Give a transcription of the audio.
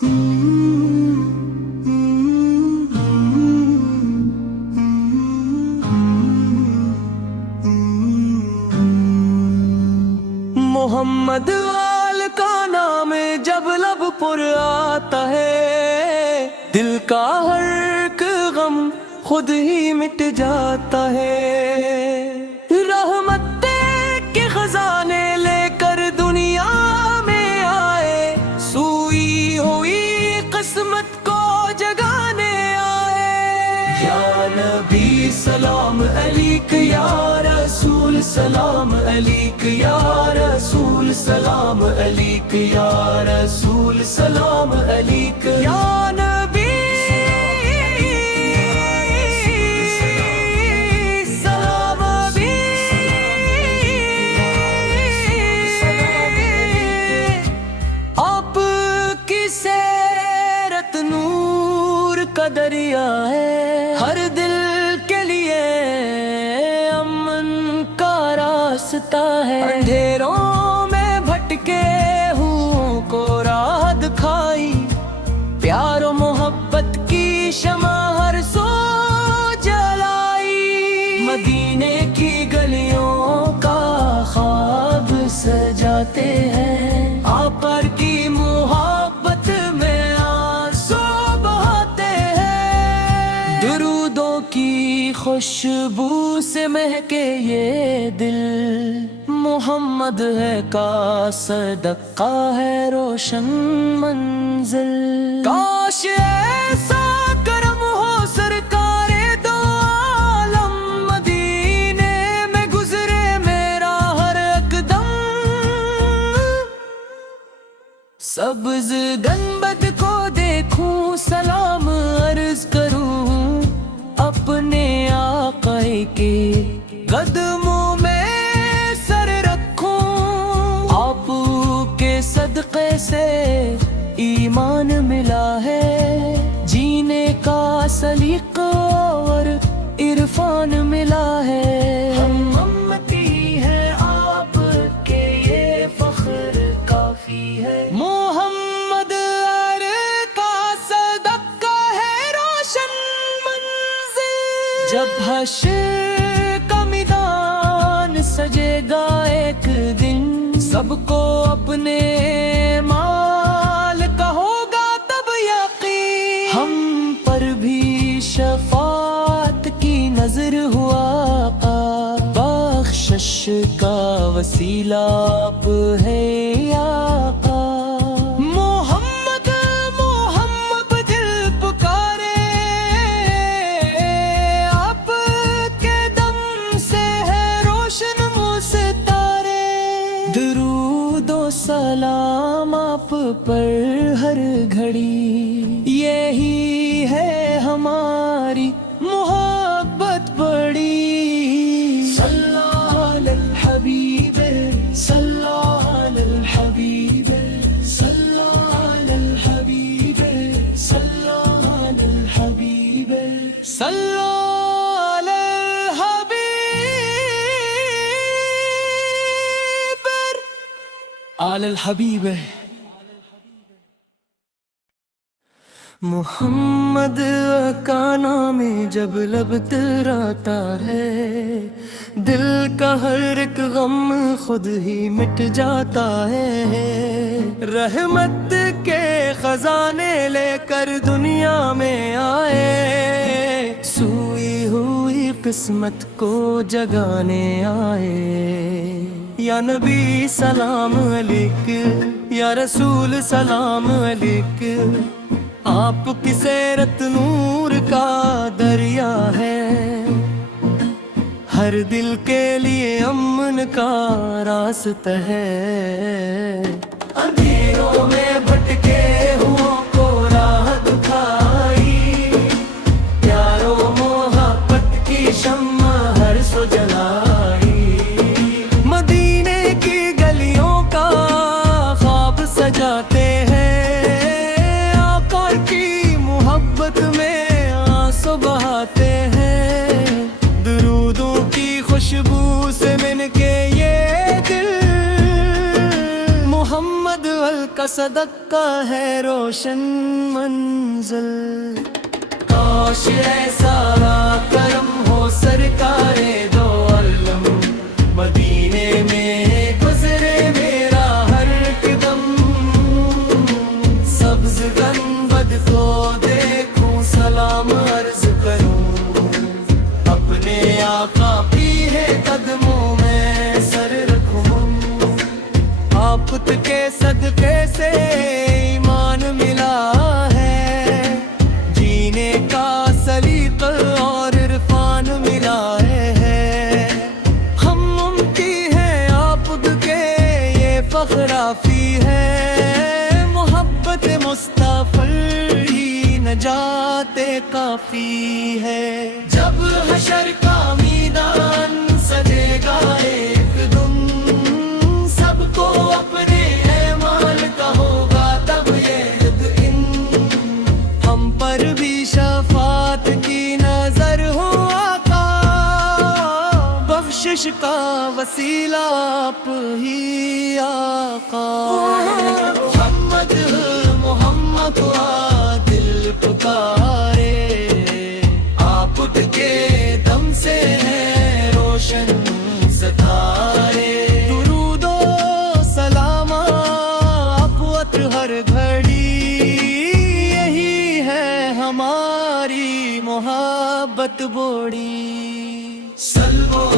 محمد وال کا نام جب لب پر آتا ہے، دل کا ہر ایک غم خود ہی مٹ جاتا ہے۔ رحمت کے خزانے لے کر دنیا میں آئے، سوئی ہوئی قسمت کو جگانے آئے۔ یا نبی سلام علیک، یا رسول سلام علیک، یا رسول سلام علیک، یا رسول سلام علیک، یا نبی سلام علیک۔ آپ کی سیرت نور کا دریا ہے، ہر دل کے لیے امن کا راستہ ہے۔ اندھیروں میں بھٹکے ہوں کو راہ دکھائی، پیار و محبت کی شمع ہر سو جلائی۔ مدینے کی گلیوں کا خواب سجاتے ہیں، آقا کی محبت میں آنسو بہاتے ہیں۔ درودوں کی خوشبو سے مہکے یہ دل، محمد ہے کا صدقہ ہے روشن منزل۔ کاش ایسا کرم ہو سرکار دو عالم، مدینے میں گزرے میرا ہر ایک دم۔ سبز گنبد کو دیکھوں، سلام عرض کروں، اپنے آقا کے قدموں میں سر رکھوں۔ آپ کے صدقے سے ایمان ملا ہے، جینے کا سلیقہ اور عرفان ملا ہے۔ ہم امتی ہیں آپ کے، یہ فخر کافی ہے۔ محمد کا صدقہ ہے روشن منزل۔ جب حشر کا میدان سجے گا ایک دن، سب کو اپنے مال کا ہوگا تب یقین۔ ہم پر بھی شفاعت کی نظر ہوا، بخشش کا وسیلہ آپ ہے یا آقا۔ محمد محمد دل پکارے، آپ کے دم سے ہے روشن ستارے۔ درود و سلام آپ پر ہر گھڑی، یہی ہے ہماری محبت بڑی۔ صلی علی الحبیب، صلی علی الحبیب، صلی علی الحبیب، صلی علی الحبیب، صلی علی الحبیب، علی الحبیب۔ محمد کا نام جب لب تراتا ہے، دل کا ہر ایک غم خود ہی مٹ جاتا ہے۔ رحمت کے خزانے لے کر دنیا میں آئے، سوئی ہوئی قسمت کو جگانے آئے۔ یا نبی سلام علیک، یا رسول سلام علیک، آپ کی سیرت نور کا دریا ہے، ہر دل کے لیے امن کا راستہ ہے۔ اندھیروں میں بھٹکے ہوں کو راہ دکھائی، پیار و محبت کی شمع ہر سو جلائی۔ مدینے کی گلیوں کا خواب سجاتے ہیں، محبت میں آنسو بہاتے ہیں۔ درودوں کی خوشبو سے من کے یہ دل، محمد کا صدقہ ہے روشن منزل. کاش ایسا کرم ہو سرکار دو عالم، مدینے میں گزرے میرا ہر قدم. سبز گنبد کو دیکھوں سلام عرض کروں، اپنے آقا کی ہے قدموں میں سر رکھوں. آپ کے صدقے سے ایمان ملا ہے، جینے کا سلیقہ اور عرفان ملا ہے. ہم ممتی ہیں آپ کے یہ فخرافی ہے، محبت مصطفی ہی نجات کافی ہے. جب حشر کا میدان سجے گا ایک دم، سب کو اپنے اعمال کا ہوگا تب یہ یقین. ہم پر بھی شفاعت کی نظر ہو آقا، بخشش کا وسیلہ آپ ہی آقا. محمد محمد دل پکارے، آپ کے دم سے ہے روشن ستارے. درود و سلام آپ ہر گھڑی، یہی ہے ہماری محبت بوڑی. سلو